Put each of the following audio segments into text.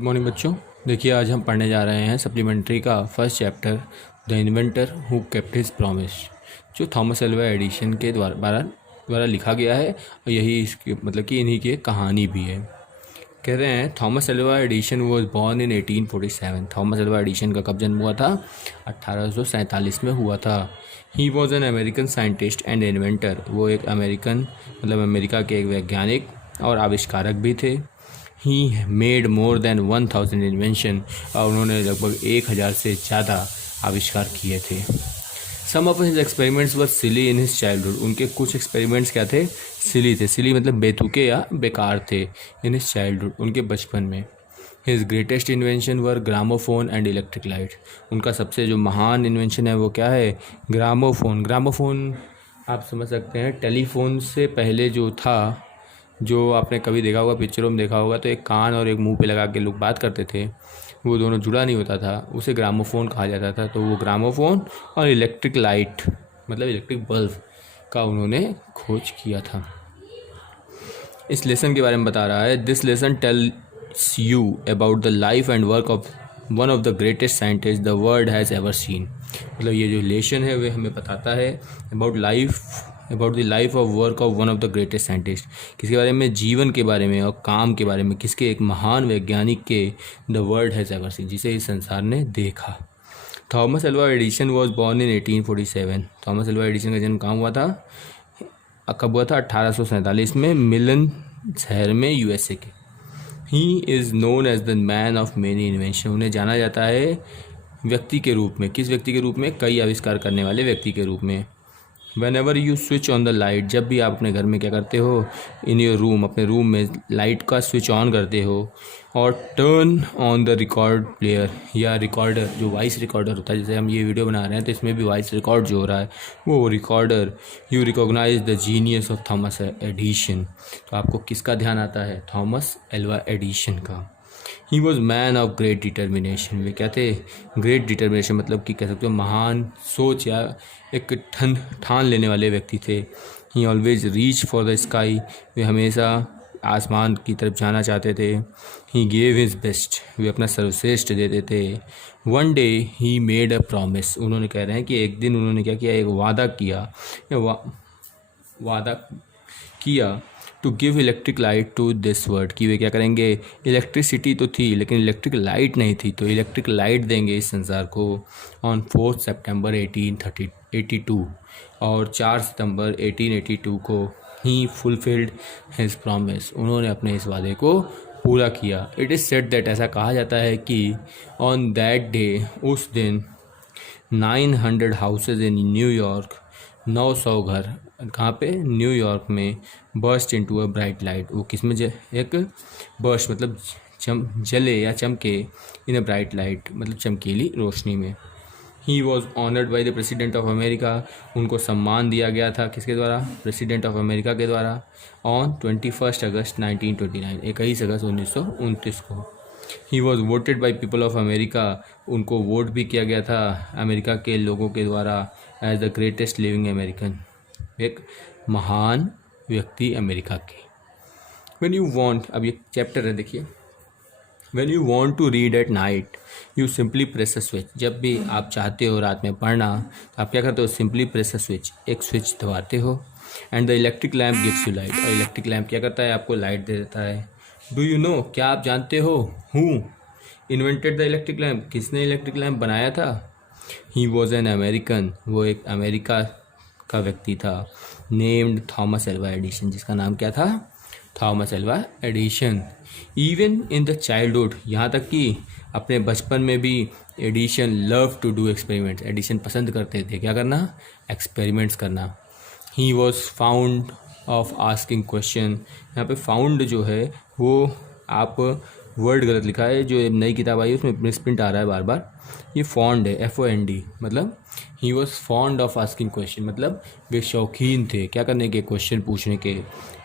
Good morning बच्चों। देखिए आज हम पढ़ने जा रहे हैं सप्लीमेंट्री का first chapter the inventor who kept his promise, जो थॉमस एल्वा एडिसन के द्वारा लिखा गया है। और यही इसकी मतलब कि इन्हीं की कहानी भी है। कह रहे हैं Thomas Alva Edison was born in 1847। Thomas Alva Edison का कब जन्म हुआ था? 1847 में हुआ था। He was an American scientist and inventor. वो एक अमेरिकन मतलब अमेरिका के एक वैज्ञानिक और आविष्कारक भी थे। He made more than 1000 invention, और उन्होंने लगभग 1000 से ज़्यादा आविष्कार किए थे। Some of his experiments were silly in his childhood. उनके कुछ एक्सपेरिमेंट्स क्या थे? सिली थे। सिली मतलब बेतुके या बेकार थे। इन हिज चाइल्डहुड, उनके बचपन में। His greatest invention were gramophone and electric light. उनका सबसे जो महान इन्वेंशन है वो क्या है? ग्रामोफोन। ग्रामोफोन आप समझ सकते हैं टेलीफोन से पहले जो था, जो आपने कभी देखा होगा, पिक्चरों में देखा होगा, तो एक कान और एक मुंह पे लगा के लोग बात करते थे, वो दोनों जुड़ा नहीं होता था, उसे ग्रामोफोन कहा जाता था। तो वो ग्रामोफोन और इलेक्ट्रिक लाइट मतलब इलेक्ट्रिक बल्ब का उन्होंने खोज किया था। इस लेसन के बारे में बता रहा है। This lesson tells you about the life and work of one of the greatest scientist the world has ever scene. मतलब ये जो लेसन है वह हमें बताता है about the life of work of one of the greatest scientist. किसके बारे में? जीवन के बारे में और काम के बारे में। किसके? एक महान वैज्ञानिक के। The world has ever seen, जिसे इस संसार ने देखा। Thomas Alva Edison was born in 1847। Thomas Alva Edison का जन्म कहाँ हुआ था? कब हुआ था? 1847 में, मिलन शहर में, यूएसए के। He is known as the man of many invention. उन्हें जाना जाता है व्यक्ति के रूप में। किस व्यक्ति के रूप में? कई आविष्कार करने वाले व्यक्ति के रूप में। When ever you switch on the light, जब भी आप अपने घर में क्या करते हो? इन योर रूम, अपने रूम में लाइट का स्विच ऑन करते हो, और turn on the record player या रिकॉर्डर, जो वॉइस रिकॉर्डर होता है, जैसे हम ये वीडियो बना रहे हैं तो इसमें भी वॉइस रिकॉर्ड जो हो रहा है वो recorder. You recognise the genius of Thomas Edison. तो आपको किसका ध्यान आता है? थॉमस एल्वा एडिसन का। He was man of great determination. वे क्या थे? ग्रेट डिटर्मिनेशन मतलब कि कह सकते हो महान सोच या एक ठान लेने वाले व्यक्ति थे। He always reach for the sky. वे हमेशा आसमान की तरफ जाना चाहते थे। He gave his best. वे अपना सर्वश्रेष्ठ देते थे। One day he made a promise. उन्होंने कह रहे हैं कि एक दिन उन्होंने क्या किया? एक वादा किया या वादा किया to give electric light to this world, कि वे क्या करेंगे? इलेक्ट्रिसिटी तो थी लेकिन इलेक्ट्रिक लाइट नहीं थी, तो इलेक्ट्रिक लाइट देंगे इस संसार को। ऑन 4 सितंबर 1882, और 4 सितंबर 1882 को ही फुलफिल्ड हिज प्रॉमिस। उन्होंने अपने इस वादे को पूरा किया। इट इज़ सेड दैट, ऐसा कहा जाता है कि ऑन दैट डे, उस दिन, 900 हाउसेज इन न्यूयॉर्क, 900 घर कहाँ पे? न्यूयॉर्क में, burst into a bright light. वो किस में? एक बर्स्ट मतलब जले या चमके, इन अ ब्राइट लाइट मतलब चमकीली रोशनी में। He was honoured by the president of America. उनको सम्मान दिया गया था किसके द्वारा? प्रेसिडेंट ऑफ अमेरिका के द्वारा। ऑन 21 अगस्त 1929, 21 अगस्त 1929 को। He was voted by people of America. उनको वोट भी किया गया था अमेरिका के लोगों के द्वारा as the greatest living American, एक महान व्यक्ति अमेरिका के। व्हेन यू वांट, अब ये चैप्टर है देखिए। When you want to read at night you simply press a switch. जब भी आप चाहते हो रात में पढ़ना तो आप क्या करते हो? सिंपली प्रेस अ स्विच, एक स्विच दबाते हो, and the electric lamp gives you light. और इलेक्ट्रिक लैम्प क्या करता है? आपको लाइट दे देता है। डू यू नो, क्या आप जानते हो? Who invented the electric lamp? किसने इलेक्ट्रिक लैम्प बनाया था? He was an American. वो एक अमेरिका का व्यक्ति था, नेम्ड थॉमस एल्वा एडिसन, जिसका नाम क्या था? Thomas Alva Edison. Even in the childhood, यहाँ तक कि अपने बचपन में भी Edison love to do experiments. Edison पसंद करते थे क्या करना? एक्सपेरिमेंट्स करना। He was found of asking question. यहाँ पे फाउंड जो है वो आप वर्ड गलत लिखा है, जो नई किताब आई है उसमें मिसप्रिंट आ रहा है बार बार। ये फॉन्ड है, FOND, मतलब ही was fond of asking question, मतलब वे शौकीन थे क्या करने के? क्वेश्चन पूछने के।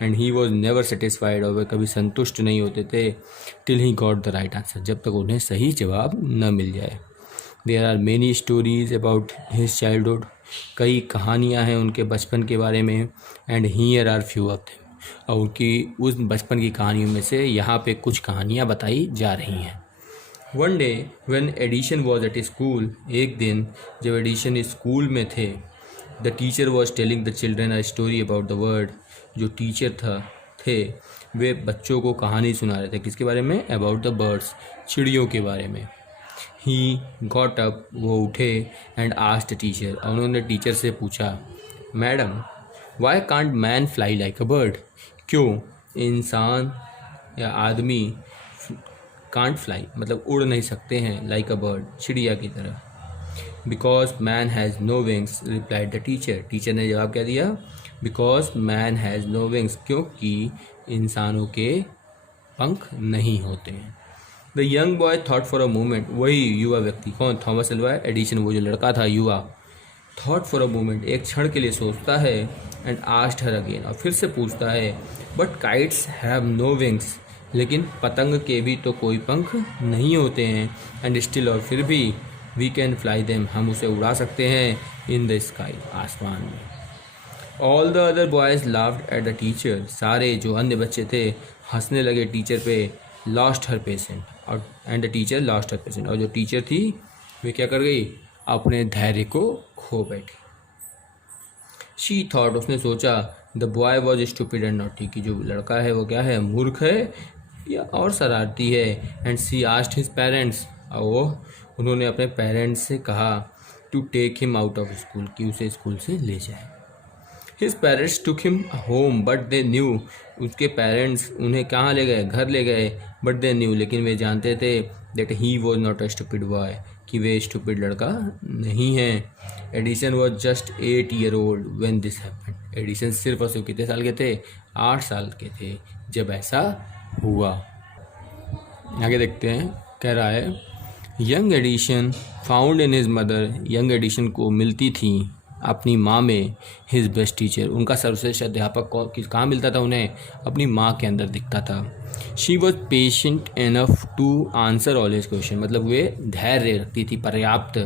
And he was never satisfied, और वे कभी संतुष्ट नहीं होते थे till he got the right answer, जब तक उन्हें सही जवाब न मिल जाए। There are many stories about his childhood. कई कहानियाँ हैं उनके बचपन के बारे में। And here are few of them, और उनकी उस बचपन की कहानियों में से यहाँ पे कुछ कहानियाँ बताई जा रही हैं। One day when Edison was at school, एक दिन जब एडिशन स्कूल में थे, the teacher was telling the children a story about the world, जो टीचर थे वे बच्चों को कहानी सुना रहे थे, किसके बारे में? अबाउट द बर्ड्स, चिड़ियों के बारे में। ही गॉट अप, वो उठे, एंड आस्क्ड टीचर, और उन्होंने टीचर से पूछा, madam why can't man fly like a bird, क्यों इंसान या आदमी कांट फ्लाई मतलब उड़ नहीं सकते हैं, लाइक अ बर्ड, चिड़िया की तरह। Because man has no wings, replied the teacher, teacher ने जवाब क्या दिया? Because man has no wings, क्योंकि इंसानों के पंख नहीं होते हैं। The young boy thought for a moment, वही युवा व्यक्ति, कौन? थॉमस एल्वा एडिशन, वो जो लड़का था युवा। थॉट फॉर अ मोमेंट, एक क्षण के लिए सोचता है, एंड आस्क्ड हर अगेन, और फिर से पूछता है, but kites have no wings, लेकिन पतंग के भी तो कोई पंख नहीं होते हैं, एंड स्टिल, और फिर भी, वी कैन फ्लाई देम, हम उसे उड़ा सकते हैं, इन द स्काई, आसमान में। All the other boys laughed at the teacher, सारे जो अन्य बच्चे थे हंसने लगे टीचर पे। लॉस्ट हर पेशेंट, और and the teacher lost her patient, और जो टीचर थी वे क्या कर गई? अपने धैर्य को खो बैठी। शी थॉट, उसने सोचा, the boy was stupid and naughty, कि जो लड़का है वो क्या है? मूर्ख है या और शरारती है। And she asked his parents, और वो उन्होंने अपने पेरेंट्स से कहा, to take him out of school, कि उसे स्कूल से ले जाए। His parents took him home but they knew, उसके पेरेंट्स उन्हें कहाँ ले गए? घर ले गए। बट दे न्यू, लेकिन वे जानते थे, that he was not a stupid boy, कि वे स्टूपिड लड़का नहीं है। Edison was just 8 year old when this happened, Edison सिर्फ और सिर्फ कितने साल के थे? 8 साल के थे जब ऐसा हुआ। आगे देखते हैं, कह रहा है, young Edison found in his mother, young Edison को मिलती थी अपनी माँ में, हिज बेस्ट टीचर, उनका सर्वश्रेष्ठ अध्यापक कहाँ मिलता था उन्हें? अपनी माँ के अंदर दिखता था। She was patient enough to answer all his question, मतलब वे धैर्य रखती थी पर्याप्त,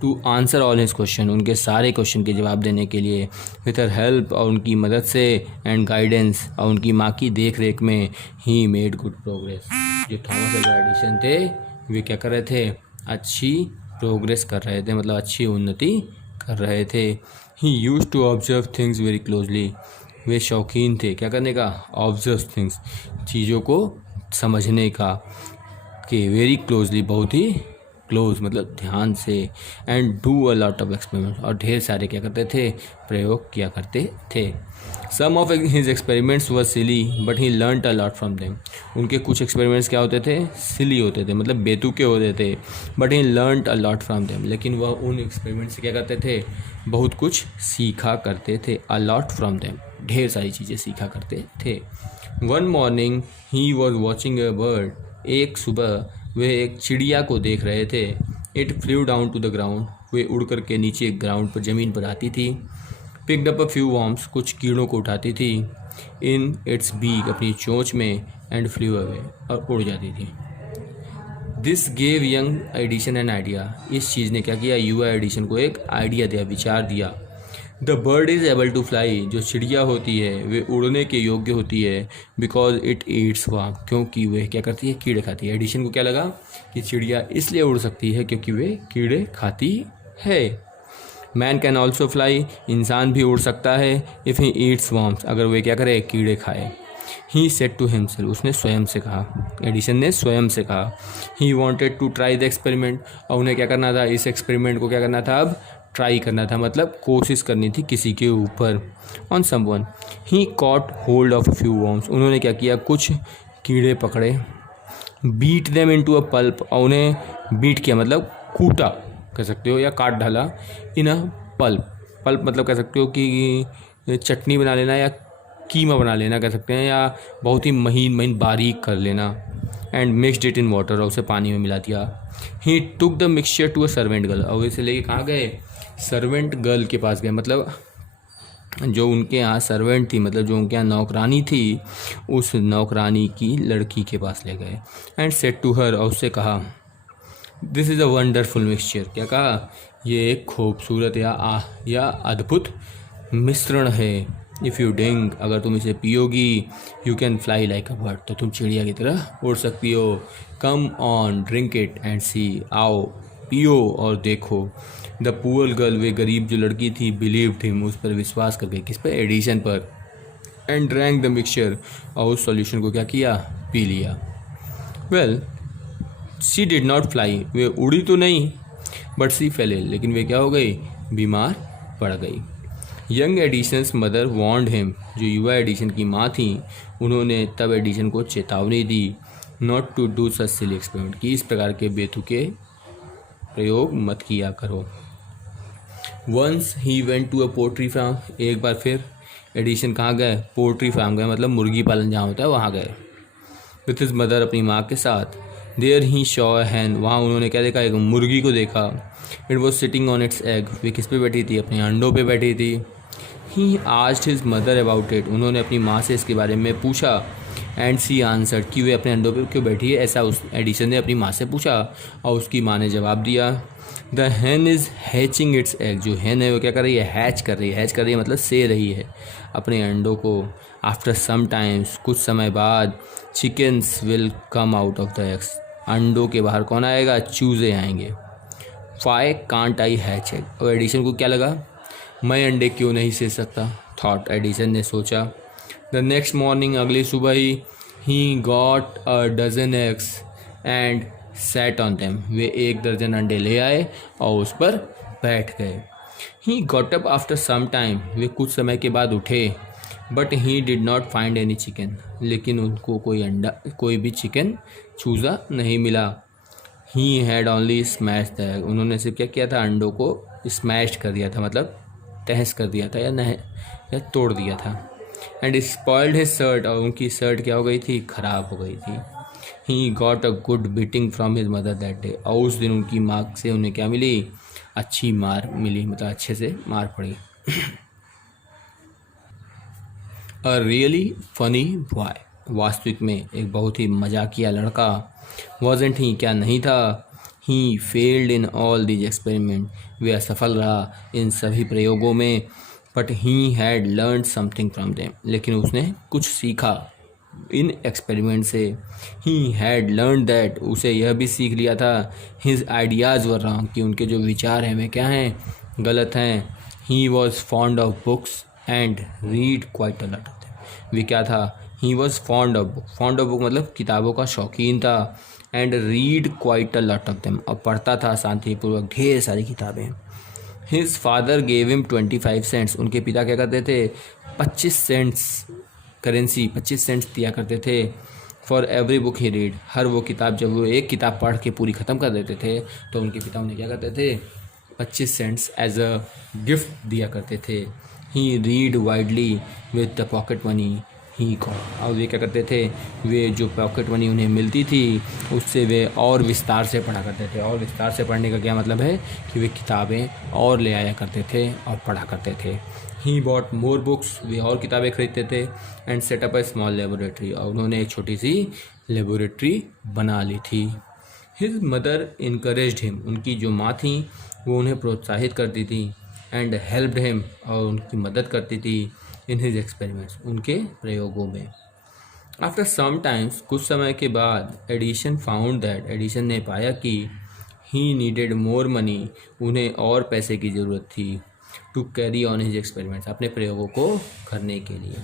to answer all his question, उनके सारे क्वेश्चन के जवाब देने के लिए। विथ हर हेल्प, और उनकी मदद से, एंड गाइडेंस, और उनकी माँ की देख रेख में, ही मेड गुड प्रोग्रेस, जो थॉमस एल्वा एडिशन थे वे क्या कर रहे थे? अच्छी प्रोग्रेस कर रहे थे, मतलब अच्छी उन्नति कर रहे थे। He use to observe things very closely, वे शौकीन थे क्या करने का? ऑब्जर्व थिंग्स, चीज़ों को समझने का, कि वेरी क्लोजली, बहुत ही क्लोज मतलब ध्यान से। And do a lot of experiment, और ढेर सारे क्या करते थे? प्रयोग किया करते थे। Some of his experiments were silly but he learned a lot from them, उनके कुछ एक्सपेरिमेंट्स क्या होते थे? सिली होते थे, मतलब बेतुके होते थे। But he learned a lot from them, लेकिन वह उन एक्सपेरिमेंट से क्या करते थे? बहुत कुछ सीखा करते थे। अ लॉट फ्रॉम देम, ढेर सारी चीज़ें सीखा करते थे। One morning he was watching a bird, एक सुबह वे एक चिड़िया को देख रहे थे। It flew down to the ground, वे उड़ करके नीचे ग्राउंड पर ज़मीन पर आती थी। Picked up a few worms, कुछ कीड़ों को उठाती थी। इन इट्स बीक, अपनी चोंच में। एंड फ्लू अवे, और उड़ जाती थी। This gave young Edison an idea, इस चीज़ ने क्या किया? युवा एडिशन को एक आइडिया दिया, विचार दिया। The bird is able to fly, जो चिड़िया होती है वे उड़ने के योग्य होती है। बिकॉज इट ईट्स वर्म, क्योंकि वे क्या करती है? कीड़े खाती है। एडिशन को क्या लगा कि चिड़िया इसलिए उड़ सकती है क्योंकि वे कीड़े खाती है। मैन कैन ऑल्सो फ्लाई, इंसान भी उड़ सकता है। इफ़ ही ईट्स वर्म्स, अगर वे क्या करे? कीड़े खाए। ही सेड टू हिमसेल्फ, उसने स्वयं से कहा, एडिशन ने स्वयं से कहा। He wanted to try the experiment, और उन्हें क्या करना था? इस एक्सपेरिमेंट को क्या करना था? अब ट्राई करना था, मतलब कोशिश करनी थी किसी के ऊपर। On someone he caught hold of few worms, उन्होंने क्या किया? कुछ कीड़े पकड़े। Beat them into a pulp, और उन्हें बीट किया मतलब कूटा कह सकते हो, या काट डाला। इन अ पल्प, पल्प मतलब कह सकते हो कि चटनी बना लेना या कीमा बना लेना कह सकते हैं, या बहुत ही महीन महीन बारीक कर लेना। And mixed it in water, और उसे पानी में मिला दिया। He took the mixture to a servant girl, और इसे लेके कहाँ गए? सर्वेंट गर्ल के पास गए, मतलब जो उनके यहाँ सर्वेंट थी, मतलब जो उनके यहाँ नौकरानी थी, उस नौकरानी की लड़की के पास ले गए। एंड सेड टू हर, और उससे कहा, this is a wonderful mixture, क्या कहा? ये एक खूबसूरत या अद्भुत मिश्रण है। इफ़ यू ड्रिंक, अगर तुम इसे पियोगी, you can fly like a bird, तो तुम चिड़िया की तरह उड़ सकती हो। Come on drink it and see, आओ पियो और देखो। द पुअर गर्ल, वे गरीब जो लड़की थी, बिलीव्ड हिम, उस पर विश्वास कर गई, किस पर, एडिशन पर। एंड ड्रैंक द मिक्सचर, और उस सॉल्यूशन को क्या किया, पी लिया। Well she did not fly, वे उड़ी तो नहीं, बट सी फेल इल, लेकिन वे क्या हो गई, बीमार पड़ गई। Young editions mother warned him, जो युवा एडिशन की माँ थी, उन्होंने तब एडिशन को चेतावनी दी, not to do such silly experiment, कि इस प्रकार के बेतुके प्रयोग मत किया करो। Once he went to a poultry farm, एक बार फिर एडिशन कहाँ गए, पोल्ट्री फार्म गए, मतलब मुर्गी पालन जहाँ होता है वहाँ गए, विथ हिज मदर, अपनी माँ के साथ। देयर ही शॉ अ हैन, वहाँ उन्होंने क्या देखा, एक मुर्गी को देखा। It was sitting on its egg, वे किस पे बैठी थी, अपने अंडों पे बैठी थी। He asked his mother about it, उन्होंने अपनी माँ से इसके बारे में पूछा। एंड सी आंसर्ड, कि वे अपने अंडों पे क्यों बैठी है, ऐसा उस एडिशन ने अपनी माँ से पूछा, और उसकी माँ ने जवाब दिया, the Hahn is hatching it's egg, जो हैन है वो क्या कर रही है, हैच कर रही है। हैच कर रही है मतलब से रही है अपने अंडों को। आफ्टर सम टाइम्स, कुछ समय बाद, chickens will come out of the eggs, अंडों के बाहर कौन आएगा, चूज़े आएंगे। Why can't I hatch egg, और एडिशन को क्या लगा, मैं अंडे क्यों नहीं सेक सकता, थॉट, एडिशन ने सोचा। द नेक्स्ट मॉर्निंग, अगली सुबह he got a dozen eggs and sat on them, वे 1 दर्जन अंडे ले आए और उस पर बैठ गए। He got up after some time, वे कुछ समय के बाद उठे। But he did not find any chicken, लेकिन उनको कोई अंडा, कोई भी चिकन, चूज़ा नहीं मिला। He had only smash the egg, उन्होंने सिर्फ क्या किया था, अंडों को स्मैश कर दिया था, मतलब तहस कर दिया था, या तोड़ दिया था। एंड स्पॉइल्ड हिज शर्ट, और उनकी शर्ट क्या हो गई थी, ख़राब हो गई थी। ही got a good beating from his mother that day, और उस दिन उनकी माँ से उन्हें क्या मिली, अच्छी मार मिली, मतलब अच्छे से मार पड़ी। अ रियली फनी बॉय, वास्तविक में एक बहुत ही मजाकिया लड़का। वॉजेंट ही, क्या नहीं था। He failed in all these experiment, वे असफल रहा इन सभी प्रयोगों में। But he had learn something from them, लेकिन उसने कुछ सीखा इन एक्सपेरिमेंट से। ही हैड लर्न दैट, उसे यह भी सीख लिया था, हिज आइडियाज़ वर रॉन्ग, कि उनके जो विचार हैं वे क्या हैं, गलत हैं। He was fond of books and read quite a lot of them, वे क्या था, he was fond of book मतलब किताबों का शौकीन था। And read quite a lot of them, और पढ़ता था शांतिपूर्वक ढेर सारी किताबें। His father gave him 25 cents, उनके पिता क्या करते थे, 25 सेंट्स करेंसी, 25 सेंट्स दिया करते थे। For every book he read, हर वो किताब, जब वो एक किताब पढ़ के पूरी ख़त्म कर देते थे, तो उनके पिता उन्हें क्या करते थे, 25 सेंट्स एज अ गिफ्ट दिया करते थे। He read widely with the pocket money he got, और वे क्या करते थे, वे जो पॉकेट मनी उन्हें मिलती थी उससे वे और विस्तार से पढ़ा करते थे। और विस्तार से पढ़ने का क्या मतलब है, कि वे किताबें और ले आया करते थे और पढ़ा करते थे। ही बॉट मोर बुक्स, वे और किताबें खरीदते थे। And setup a small laboratory, और उन्होंने एक छोटी सी लेबोरेटरी बना ली थी। हिज मदर इनकरेज्ड हिम, उनकी जो माँ थी वो उन्हें प्रोत्साहित करती थी। एंड हेल्प्ड हिम, और उनकी मदद करती थी इन हिज एक्सपेरिमेंट्स, उनके प्रयोगों में। आफ्टर सम टाइम्स, कुछ समय के बाद, एडिशन फाउंड दैट, एडिशन ने पाया कि ही नीडेड मोर मनी, उन्हें और पैसे की ज़रूरत थी, to carry on his experiments, अपने प्रयोगों को करने के लिए।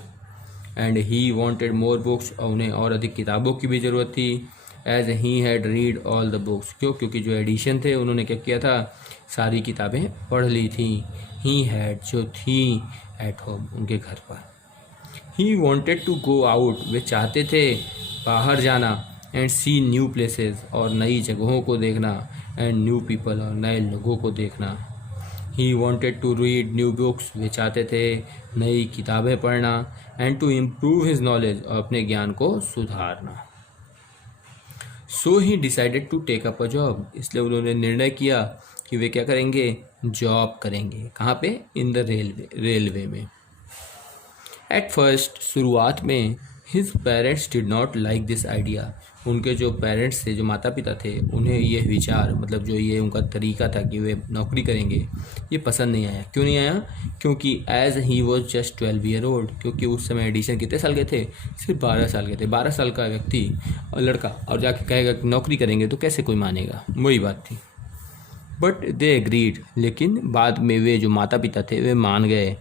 And he wanted more books, और उन्हें और अधिक किताबों की भी ज़रूरत थी। As he had read all the books, क्यों, क्योंकि जो एडिशन थे उन्होंने क्या किया था, सारी किताबें पढ़ ली थी। ही हैड, जो थी एट होम, उनके घर पर। He wanted to go out, वे चाहते थे बाहर जाना। एंड सी न्यू प्लेसेस, और नई जगहों को देखना। एंड न्यू पीपल, और नए लोगों को देखना। He wanted to read new books, वे चाहते थे नई किताबें पढ़ना। And to improve his knowledge, और अपने ज्ञान को सुधारना। So he decided to take up a job, इसलिए उन्होंने निर्णय किया कि वे क्या करेंगे, जॉब करेंगे। कहाँ पे, इन द रेलवे में। एट फर्स्ट, शुरुआत में, his parents did not like this idea, उनके जो पेरेंट्स थे, जो माता पिता थे, उन्हें ये विचार, मतलब जो ये उनका तरीका था कि वे नौकरी करेंगे, ये पसंद नहीं आया। क्यों नहीं आया? क्योंकि as he was just 12 year old, क्योंकि उस समय एडिशन कितने साल के थे? सिर्फ 12 साल के थे। 12 साल का व्यक्ति और लड़का और जाके कहेगा कि नौकरी करेंगे, तो कैसे कोई मानेगा? वही बात थी। बट दे एग्रीड, लेकिन बाद में वे जो माता पिता थे वे मान गए।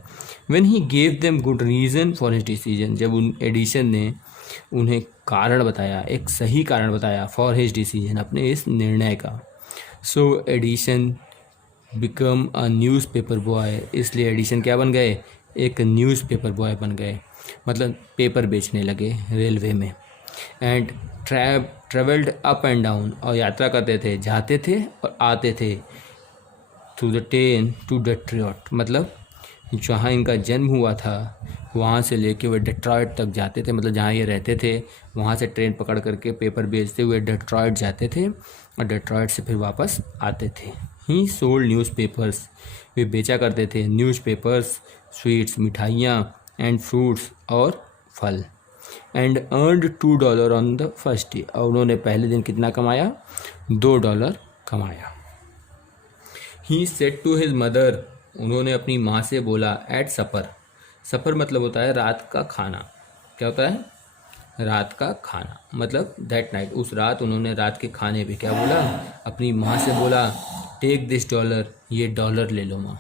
When he gave them good reason for his decision, जब उन एडिशन ने उन्हें कारण बताया, एक सही कारण बताया फॉर हिज डिसीजन, अपने इस निर्णय का। So Edison become a newspaper boy, इसलिए एडिशन क्या बन गए? एक न्यूज़पेपर बॉय बन गए, मतलब पेपर बेचने लगे रेलवे में। And travelled up and down, और यात्रा करते थे, जाते थे और आते थे through the train to Detroit, मतलब जहाँ इनका जन्म हुआ था वहाँ से लेके वे डेट्रॉयट तक जाते थे, मतलब जहाँ ये रहते थे वहाँ से ट्रेन पकड़ करके पेपर बेचते हुए डेट्रॉयट जाते थे और डेट्रॉयट से फिर वापस आते थे। ही सोल्ड न्यूज़पेपर्स, वे बेचा करते थे न्यूज़पेपर्स, स्वीट्स, मिठाइयाँ एंड फ्रूट्स और फल। And earned $2 on the first day, और उन्होंने पहले दिन कितना कमाया? $2 कमाया। He said to his mother, उन्होंने अपनी माँ से बोला, एट सपर, सपर मतलब होता है रात का खाना। क्या होता है? रात का खाना, मतलब दैट नाइट, उस रात उन्होंने रात के खाने पे क्या बोला? अपनी माँ से बोला, टेक दिस $, ये $, ले लो माँ।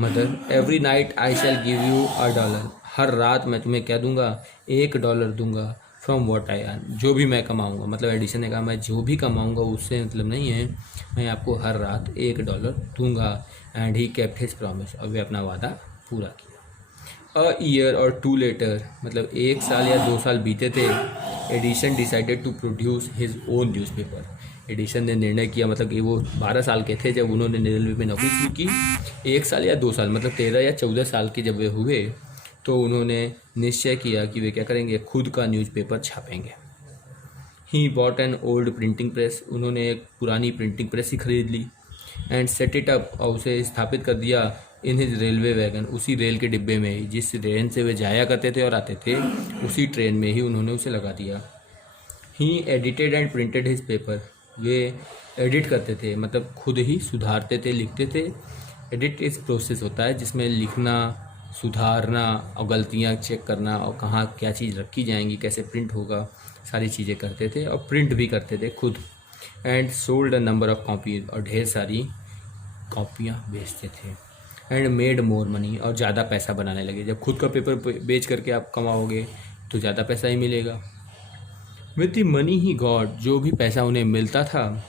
Mother, every night I shell give you $1, हर रात मैं तुम्हें क्या दूंगा? $1 दूंगा। फ्रॉम वॉट आई अर्न, जो भी मैं कमाऊंगा, मतलब एडिशन ने कहा मैं जो भी कमाऊंगा उससे मतलब नहीं है, मैं आपको हर रात $1 दूंगा। And he kept his promise, और वे अपना वादा पूरा किया। अ ईयर और 2 लेटर, मतलब 1 साल या 2 साल बीते थे, Edison decided to produce his own newspaper, Edison ने निर्णय किया, मतलब कि वो 12 साल के थे जब उन्होंने रेलवे में नौकरी शुरू की। 1 साल या 2 साल, मतलब 13 या 14 साल के जब वे हुए तो उन्होंने निश्चय किया कि वे क्या करेंगे? खुद का न्यूज़पेपर छापेंगे। He bought an old printing press, उन्होंने एक पुरानी प्रिंटिंग प्रेस ही खरीद ली। एंड सेट इट अप, और उसे स्थापित कर दिया इन हिज रेलवे वैगन, उसी रेल के डिब्बे में, जिस ट्रेन से वे जाया करते थे और आते थे उसी ट्रेन में ही उन्होंने उसे लगा दिया। He edited and printed his paper, वे एडिट करते थे, मतलब खुद ही सुधारते थे, लिखते थे। एडिट इस प्रोसेस होता है जिसमें लिखना, सुधारना और गलतियाँ चेक करना और कहाँ क्या चीज़ रखी जाएंगी, कैसे प्रिंट होगा, सारी चीज़ें करते थे और प्रिंट भी करते थे खुद। And sold a number of copies, और ढेर सारी कॉपियाँ बेचते थे। एंड मेड मोर मनी, और ज़्यादा पैसा बनाने लगे। जब खुद का पेपर बेच करके आप कमाओगे तो ज़्यादा पैसा ही मिलेगा। With the money he got, जो भी पैसा उन्हें मिलता था,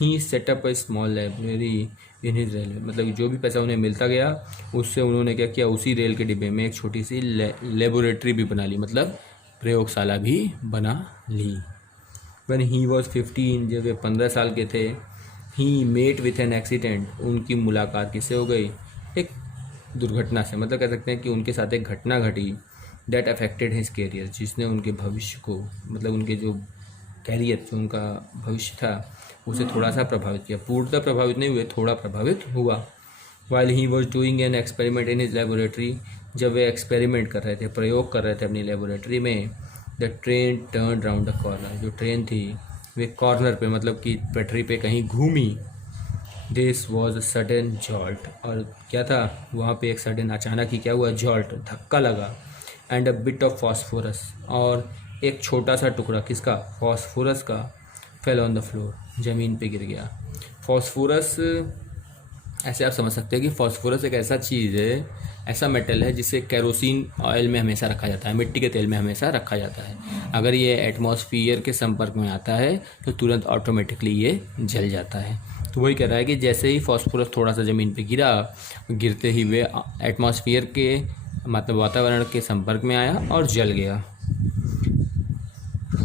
he set up a small library in his railway, मतलब जो भी पैसा उन्हें मिलता गया उससे उन्होंने क्या किया? उसी रेल के डिब्बे में एक छोटी सी लेबोरेटरी भी बना ली, मतलब प्रयोगशाला भी बना ली। व्हेन ही वॉज 15, जब वे 15 साल के थे, he met with an accident, उनकी मुलाकात किससे हो गई? एक दुर्घटना से, मतलब कह सकते हैं कि उनके साथ एक घटना घटी। दैट अफेक्टेड हिज कैरियर, जिसने उनके भविष्य को, मतलब उनके जो कैरियर, जो उनका भविष्य था उसे थोड़ा सा प्रभावित किया। पूर्णतः प्रभावित नहीं हुए, थोड़ा प्रभावित हुआ। While he was doing an experiment in his laboratory, जब वे एक्सपेरिमेंट कर रहे थे, प्रयोग कर रहे थे अपनी लेबोरेटरी में, the train turn round the corner, जो ट्रेन थी वे कॉर्नर पे, मतलब कि पटरी पे कहीं घूमी। This was a sudden jolt, और क्या था वहाँ पे? एक सडन, अचानक ही क्या हुआ? जॉल्ट, धक्का लगा। And a bit of phosphorus, और एक छोटा सा टुकड़ा किसका? फॉस्फोरस का, फेल ऑन द फ्लोर, ज़मीन पे गिर गया। फॉस्फोरस, ऐसे आप समझ सकते हैं कि फॉस्फोरस एक ऐसा चीज़ है, ऐसा मेटल है जिसे केरोसिन ऑयल में हमेशा रखा जाता है, मिट्टी के तेल में हमेशा रखा जाता है। अगर ये एटमॉस्फेयर के संपर्क में आता है तो तुरंत ऑटोमेटिकली ये जल जाता है। तो वही कह रहा है कि जैसे ही फॉस्फोरस थोड़ा सा ज़मीन पे गिरा, गिरते ही वे एटमॉस्फेयर के, मतलब वातावरण के संपर्क में आया और जल गया।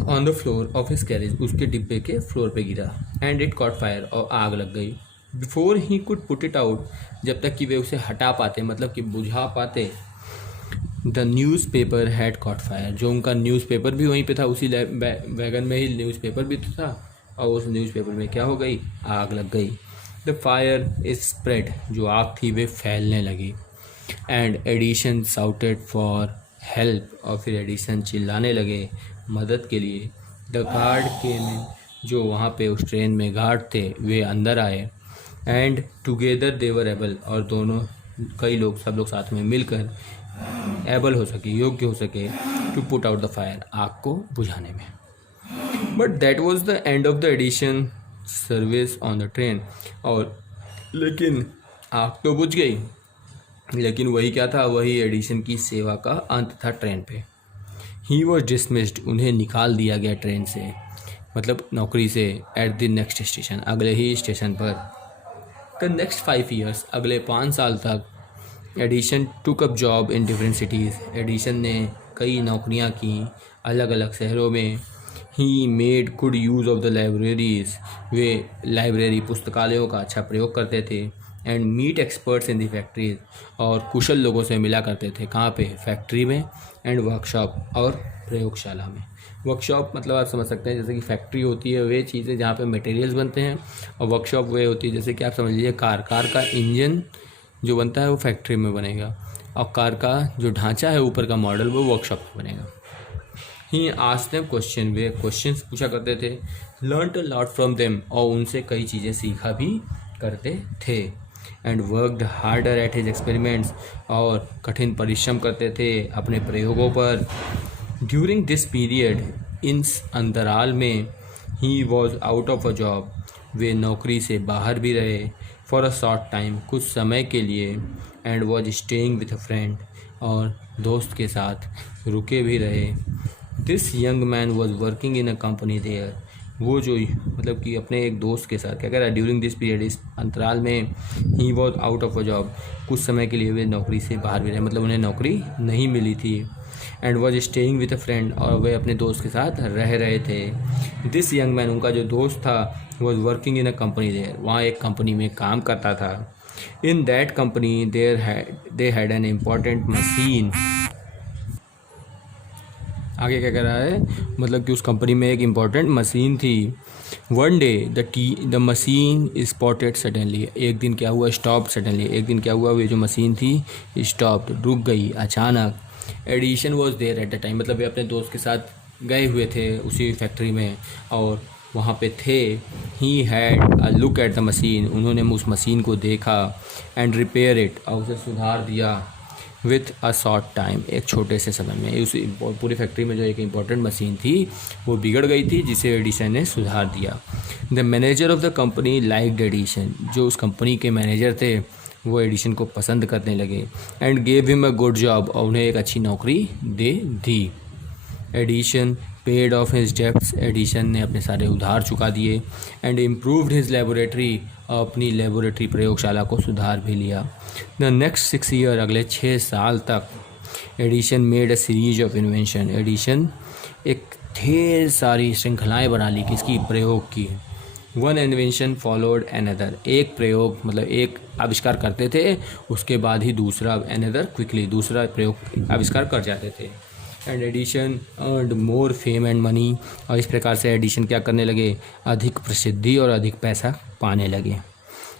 On the floor of his carriage, उसके डिब्बे के फ्लोर पे गिरा। एंड इट कॉट फायर, और आग लग गई। Before he could put it out, जब तक कि वे उसे हटा पाते, मतलब कि बुझा पाते, the news paper had cot fire, जो उनका न्यूज़पेपर भी वहीं पे था, उसी वैगन में ही न्यूज़पेपर भी था, और उस न्यूज़पेपर में क्या हो गई? आग लग गई। द फायर इज स्प्रेड, जो आग थी वे फैलने लगी। And Edison shouted for help, और फिर एडिशन चिल्लाने लगे मदद के लिए। द गार्ड केम इन, जो वहाँ पे उस ट्रेन में गार्ड थे वे अंदर आए, and together they were able, और दोनों कई लोग सब लोग साथ में मिलकर एबल हो सके, योग्य हो सके, to put out the fire, आग को बुझाने में। But that was the end of the Edison service on the train, और लेकिन आग तो बुझ गई, लेकिन वही क्या था, वही एडिशन की सेवा का अंत था ट्रेन पे। ही वॉज डिसमिस्ड, उन्हें निकाल दिया गया ट्रेन से, मतलब नौकरी से, एट द नेक्स्ट स्टेशन, अगले ही स्टेशन पर। द नेक्स्ट 5 years, अगले 5 साल तक Edison took up job in different cities, Edison ने कई नौकरियां की अलग अलग शहरों में। He made good use of the libraries, वे लाइब्रेरी पुस्तकालयों का अच्छा प्रयोग करते थे। And meet experts in the factories, और कुशल लोगों से मिला करते थे, कहाँ पे, फैक्ट्री में। एंड वर्कशॉप, और प्रयोगशाला में। वर्कशॉप मतलब आप समझ सकते हैं जैसे कि फैक्ट्री होती है वे चीज़ें जहाँ पे मटेरियल्स बनते हैं, और वर्कशॉप वे होती है जैसे कि आप समझ लीजिए कार का इंजन जो बनता है वो फैक्ट्री में बनेगा, और कार का जो ढांचा है ऊपर का मॉडल वो वर्कशॉप में बनेगा। He asked them question, way questions पूछा करते थे। Learned a lot from them, और उनसे कई चीज़ें सीखा भी करते थे। And worked harder at his experiments, और कठिन परिश्रम करते थे अपने प्रयोगों पर। ड्यूरिंग दिस पीरियड, इन अंतराल में, he was out of a job, वे नौकरी से बाहर भी रहे, फॉर अ शॉर्ट टाइम, कुछ समय के लिए। And was staying with a friend, और दोस्त के साथ रुके भी रहे। This young man was working in a company there, वो जो मतलब कि अपने एक दोस्त के साथ क्या कह रहा है, ड्यूरिंग दिस पीरियड, इस अंतराल में, he was out of a job, कुछ समय के लिए वे नौकरी से बाहर भी रहे, मतलब उन्हें नौकरी नहीं मिली थी। And was staying with a friend, और वे अपने दोस्त के साथ रह रहे थे। दिस यंग मैन, उनका जो दोस्त था, was working in a company there, वहाँ एक कंपनी में काम करता था। In that company they had an important machine, आगे क्या कह रहा है, मतलब कि उस कंपनी में एक इम्पॉर्टेंट मशीन थी। One day the machine spotted suddenly, एक दिन क्या हुआ, स्टॉप सडनली, एक दिन क्या हुआ, वो जो मशीन थी स्टॉप्ड, रुक गई अचानक। Edison was there at the time, मतलब वे अपने दोस्त के साथ गए हुए थे उसी फैक्ट्री में और वहाँ पे थे। He had a look at the machine, उन्होंने उस मशीन को देखा। एंड रिपेयर इट, और उसे सुधार दिया। विथ अ शॉर्ट टाइम, एक छोटे से समय में। उस पूरी फैक्ट्री में जो एक इम्पॉर्टेंट मशीन थी वो बिगड़ गई थी, जिसे एडिशन ने सुधार दिया। The manager of the company liked Edison, जो उस कंपनी के मैनेजर थे वो एडिशन को पसंद करने लगे। And gave him a good job, और उन्हें एक अच्छी नौकरी दे दी। Edison paid off his debts, Edison ने अपने सारे उधार चुका दिए। एंड इम्प्रूव्ड हिज लेबोरेटरी, और अपनी लेबोरेटरी प्रयोगशाला को सुधार भी लिया। द नेक्स्ट 6 ईयर, अगले 6 साल तक Edison made a series of invention, Edison एक ढेर सारी श्रृंखलाएं बना ली किसकी, प्रयोग की। वन इन्वेंशन फॉलोड अनदर, एक प्रयोग मतलब एक आविष्कार करते थे उसके बाद ही दूसरा, अनदर क्विकली, दूसरा प्रयोग आविष्कार कर जाते थे। And Edison earned more fame and money, और इस प्रकार से एडिशन क्या करने लगे, अधिक प्रसिद्धि और अधिक पैसा पाने लगे।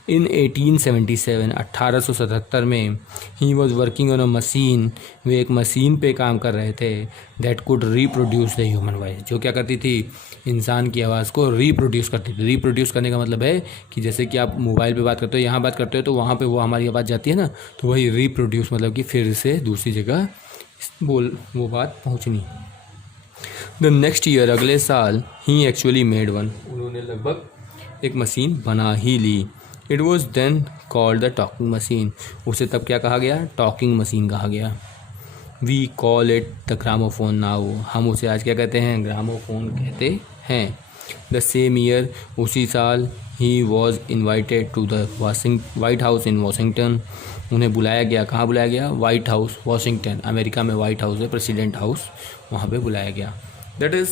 इन 1877, 1877 में, he was working on a machine, वे एक मशीन पे काम कर रहे थे। That could reproduce the human voice, जो क्या करती थी, इंसान की आवाज़ को रिप्रोड्यूस करती थी। रिप्रोड्यूस करने का मतलब है कि जैसे कि आप मोबाइल पे बात करते हो, यहाँ बात करते हो तो वहाँ पे वो हमारी आवाज़ जाती है ना, तो वही रिप्रोड्यूस मतलब कि फिर से दूसरी जगह वो बात पहुँचनी। द नेक्स्ट ईयर, अगले साल, ही एक्चुअली मेड वन, उन्होंने लगभग एक मशीन बना ही ली। It was then called the talking machine, उसे तब क्या कहा गया, टॉकिंग मशीन कहा गया। We call it the gramophone now, हम उसे आज क्या कहते हैं, ग्रामोफोन कहते हैं। द सेम ईयर, उसी साल, he was invited to the White House in Washington, उन्हें बुलाया गया, कहाँ बुलाया गया, वाइट हाउस, वॉशिंगटन, अमेरिका में वाइट हाउस है, प्रेसिडेंट हाउस, वहाँ पे बुलाया गया। दैट इज़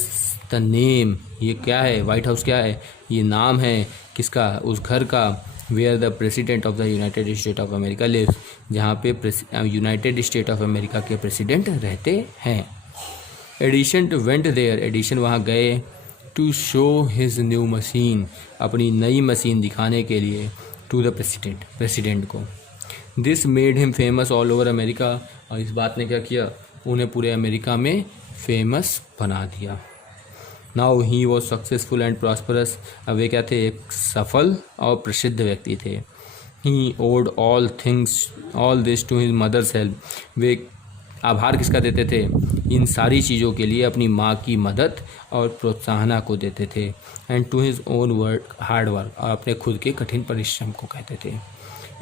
द नेम, ये क्या है, वाइट हाउस क्या है, ये नाम है किसका, उस घर का, where the president of the United State of America lives, जहाँ पे यूनाइटेड स्टेट ऑफ अमेरिका के प्रेसिडेंट रहते हैं। एडिशन वेंट देयर, एडिशन वहाँ गए। To show his new machine, अपनी नई मशीन दिखाने के लिए, टू द प्रेसिडेंट को। This made him famous all over America, और इस बात ने क्या किया, उन्हें पूरे अमेरिका में फेमस बना दिया। Now he was successful and prosperous. अब वे क्या थे, एक सफल और प्रसिद्ध व्यक्ति थे। He owed all this to his mother's help. वे आभार किसका देते थे, इन सारी चीज़ों के लिए अपनी माँ की मदद और प्रोत्साहना को देते थे। And to his own hard work, और अपने खुद के कठिन परिश्रम को कहते थे।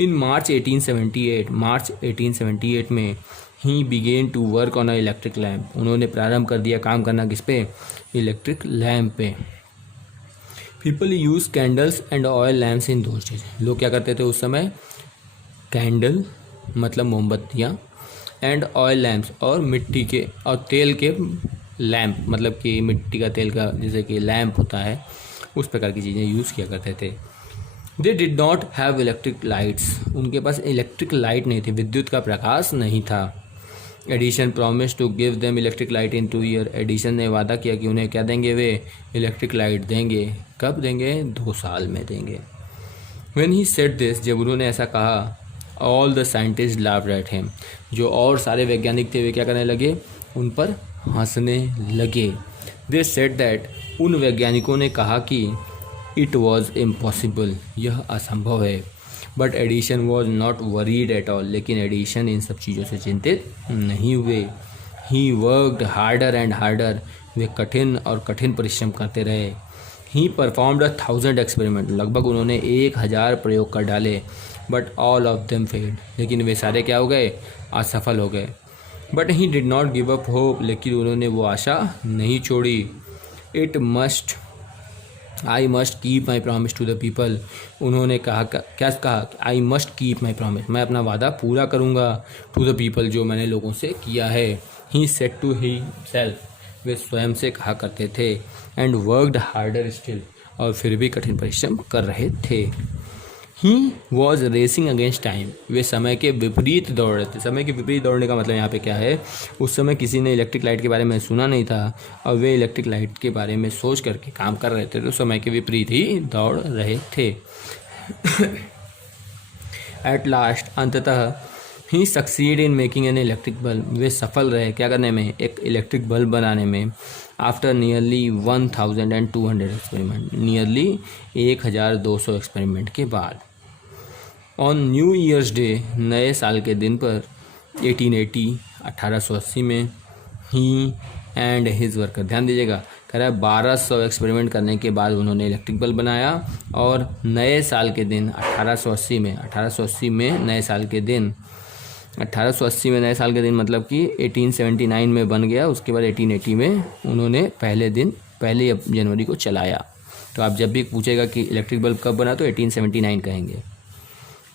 इन मार्च 1878 में he began to work on a electric lamp. उन्होंने प्रारंभ कर दिया काम करना किस पे, इलेक्ट्रिक लैम्प पे। People use candles and oil lamps in those days. लोग क्या करते थे उस समय, कैंडल मतलब मोमबत्तियाँ, एंड ऑयल लैम्प्स और मिट्टी के और तेल के लैम्प मतलब कि मिट्टी का तेल का जैसे कि लैम्प होता है, उस प्रकार की चीज़ें यूज़ किया करते थे। They did not have electric lights. उनके पास इलेक्ट्रिक लाइट नहीं थी, विद्युत का प्रकाश नहीं था। Edison promise to give them electric light in 2 year. एडिशन ने वादा किया कि उन्हें क्या देंगे, वे इलेक्ट्रिक लाइट देंगे। कब देंगे, 2 साल में देंगे। व्हेन ही सेड दिस, जब उन्होंने ऐसा कहा, all the scientist laughed at him. जो और सारे वैज्ञानिक थे वे क्या करने लगे, उन पर हंसने लगे। दे सेड दैट, उन वैज्ञानिकों ने कहा कि इट वॉज इम्पॉसिबल, यह असंभव है। But Edison was not worried at all. लेकिन एडिशन इन सब चीज़ों से चिंतित नहीं हुए। He worked harder and harder. वे कठिन और कठिन परिश्रम करते रहे। He performed 1000 experiment. लगभग उन्होंने 1000 प्रयोग कर डाले। But all of them failed. लेकिन वे सारे क्या हो गए, असफल हो गए। But he did not give up hope. लेकिन उन्होंने वो आशा नहीं छोड़ी। आई must keep my promise to the people. उन्होंने कहा, क्या कहा, I must keep my promise, मैं अपना वादा पूरा करूँगा, टू द पीपल, जो मैंने लोगों से किया है। He said to he self, वे स्वयं से कहा करते थे। एंड वर्कड हार्डर स्टिल, और फिर भी कठिन परिश्रम कर रहे थे। He was racing against time. वे समय के विपरीत दौड़ रहे थे। समय के विपरीत दौड़ने का मतलब यहाँ पे क्या है, उस समय किसी ने इलेक्ट्रिक लाइट के बारे में सुना नहीं था और वे इलेक्ट्रिक लाइट के बारे में सोच करके काम कर रहे थे, तो समय के विपरीत ही दौड़ रहे थे। एट लास्ट, अंततः, he succeed in making an electric bulb. वे सफल रहे क्या करने में, एक इलेक्ट्रिक बल्ब बनाने में। After nearly 1200 experiment, nearly 1200 experiment के बाद। ऑन न्यू ईयर्स डे, नए साल के दिन पर 1880 में, ही एंड हिज वर्कर, ध्यान दीजिएगा, कह रहा है 1200 एक्सपेरिमेंट करने के बाद उन्होंने इलेक्ट्रिक बल्ब बनाया। और नए साल के दिन 1880 में नए साल के दिन, 1880 में नए साल के दिन मतलब कि 1879 में बन गया। उसके बाद 1880 में उन्होंने पहले जनवरी को चलाया। तो आप जब भी पूछेगा कि इलेक्ट्रिक बल्ब कब बना तो 1879 कहेंगे।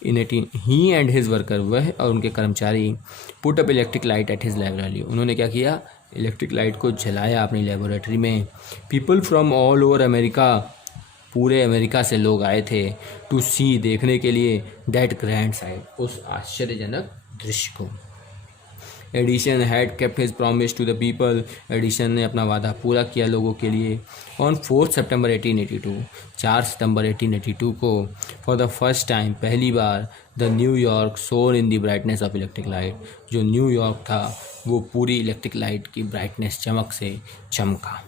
इन 18 ही एंड हिज वर्कर, वह और उनके कर्मचारी, put up electric light at his library. उन्होंने क्या किया, इलेक्ट्रिक लाइट को जलाया अपनी लेबोरेटरी में। People from all over America, पूरे अमेरिका से लोग आए थे, टू सी, देखने के लिए, दैट ग्रैंड साइट, उस आश्चर्यजनक दृश्य को। Edison had kept his promise to the people. Edison ने अपना वादा पूरा किया लोगों के लिए। ऑन 4 सितंबर 1882, 4 सितंबर 1882 को, फॉर द फर्स्ट टाइम, पहली बार, द न्यूयॉर्क सोर in the brightness of electric light. जो न्यूयॉर्क था वो पूरी इलेक्ट्रिक लाइट की ब्राइटनेस, चमक से चमका।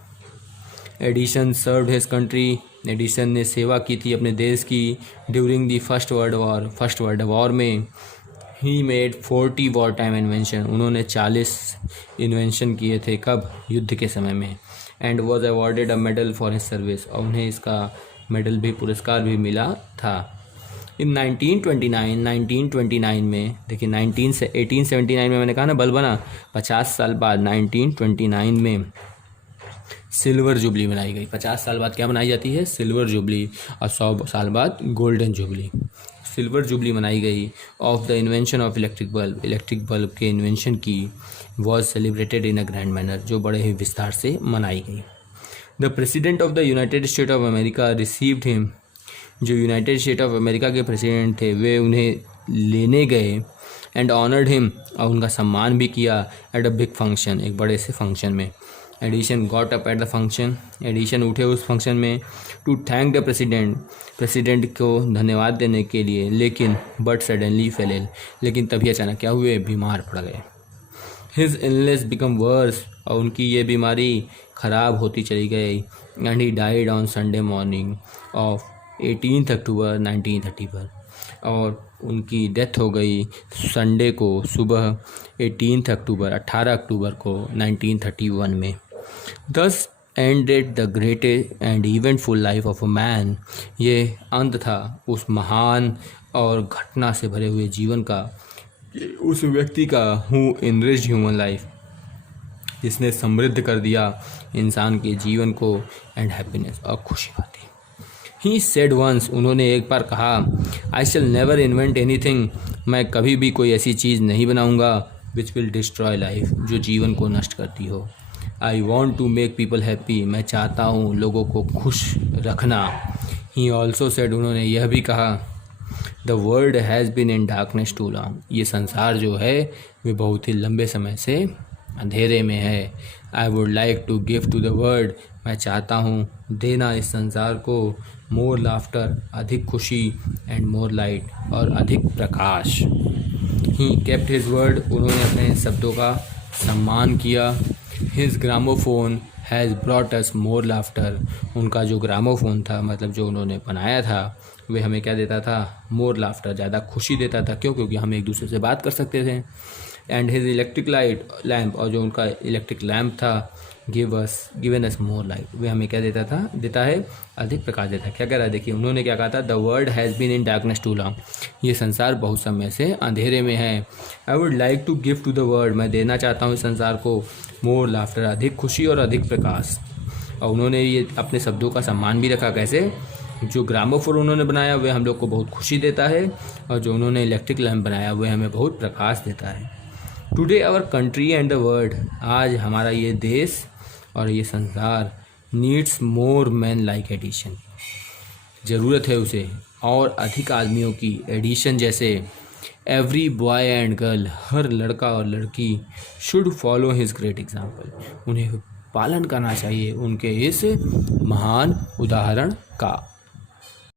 Edison served his country. Edison ने सेवा की थी अपने देश की। During the first world war में, he made 40 war time invention. उन्होंने 40 इन्वेंशन किए थे, कब, युद्ध के समय में। And was awarded a medal for his service, और उन्हें इसका मेडल भी, पुरस्कार भी मिला था। इन 1929 में, देखिए 1879 में मैंने कहा ना बल्ब बना, 50 साल बाद 1929 में सिल्वर जुबली मनाई गई। 50 साल बाद क्या मनाई जाती है, सिल्वर जुबली, और 100 साल बाद गोल्डन जुबली। सिल्वर जुबली मनाई गई of the invention of electric bulb. Electric bulb के इन्वेंशन की was celebrated in a grand manner, जो बड़े ही विस्तार से मनाई गई। The president of the United State of America received him. जो यूनाइटेड स्टेट ऑफ अमेरिका के प्रेसिडेंट थे वे उन्हें लेने गए। एंड ऑनर्ड हिम, और उनका सम्मान भी किया, एट अ बिग फंक्शन, एक बड़े से फंक्शन में। Edison got up at the function. Edison उठे उस फंक्शन में, टू थैंक द प्रेसिडेंट को धन्यवाद देने के लिए। लेकिन बट सडनली फेल, लेकिन तभी अचानक क्या हुए, बीमार पड़ गए। हिज इलनेस बिकम वर्स, और उनकी ये बीमारी ख़राब होती चली गई। And he died on Sunday morning of 18 अक्टूबर 1930 पर, और उनकी डेथ हो गई संडे को सुबह 18 अक्टूबर को 1931 में। दस ended the greatest and eventful life of a man, ये अंत था उस महान और घटना से भरे हुए जीवन का, उस व्यक्ति का हु इनरिच्ड ह्यूमन लाइफ, जिसने समृद्ध कर दिया इंसान के जीवन को एंड हैप्पीनेस, और खुशी पाती। ही सेड वंस, उन्होंने एक बार कहा, आई शैल नेवर इन्वेंट एनीथिंग, मैं कभी भी कोई ऐसी चीज़ नहीं बनाऊंगा विच विल डिस्ट्रॉय लाइफ, जो जीवन को नष्ट करती हो। I want to make people happy, मैं चाहता हूँ लोगों को खुश रखना। ही ऑल्सो सेड, उन्होंने यह भी कहा, the world has been in darkness too long, ये संसार जो है वे बहुत ही लंबे समय से अंधेरे में है। I would like to give to the world, मैं चाहता हूँ देना इस संसार को, मोर लाफ्टर, अधिक खुशी, एंड मोर लाइट, और अधिक प्रकाश। ही केप्ट हिज वर्ड, उन्होंने अपने शब्दों का सम्मान किया। His gramophone has brought us more laughter, उनका जो ग्रामोफोन था, मतलब जो उन्होंने बनाया था, वे हमें क्या देता था, मोर लाफ्टर, ज़्यादा खुशी देता था। क्यों? क्योंकि हम एक दूसरे से बात कर सकते थे। And his electric light lamp, और जो उनका इलेक्ट्रिक लैम्प था, गिवन अस मोर लाइट, वे हमें क्या देता है अधिक प्रकाश देता है। क्या कह रहा है देखिए, उन्होंने क्या कहा था, the world has been in darkness too long, ये संसार बहुत समय से अंधेरे में है। I would like to give to the world, मैं देना चाहता हूँ इस संसार को, मोर लाफ्टर, अधिक खुशी और अधिक प्रकाश। और उन्होंने ये अपने शब्दों का सम्मान भी रखा। कैसे? जो ग्रामोफोन उन्होंने बनाया वह हम लोग को बहुत खुशी देता है, और जो उन्होंने इलेक्ट्रिक लैम्प बनाया वह हमें बहुत प्रकाश देता है। Today our country and the world, आज हमारा ये देश और ये संसार needs more man like Edison, ज़रूरत है उसे और अधिक आदमियों की एडिशन जैसे। एवरी बॉय एंड गर्ल, हर लड़का और लड़की should follow his great example, उन्हें पालन करना चाहिए उनके इस महान उदाहरण का।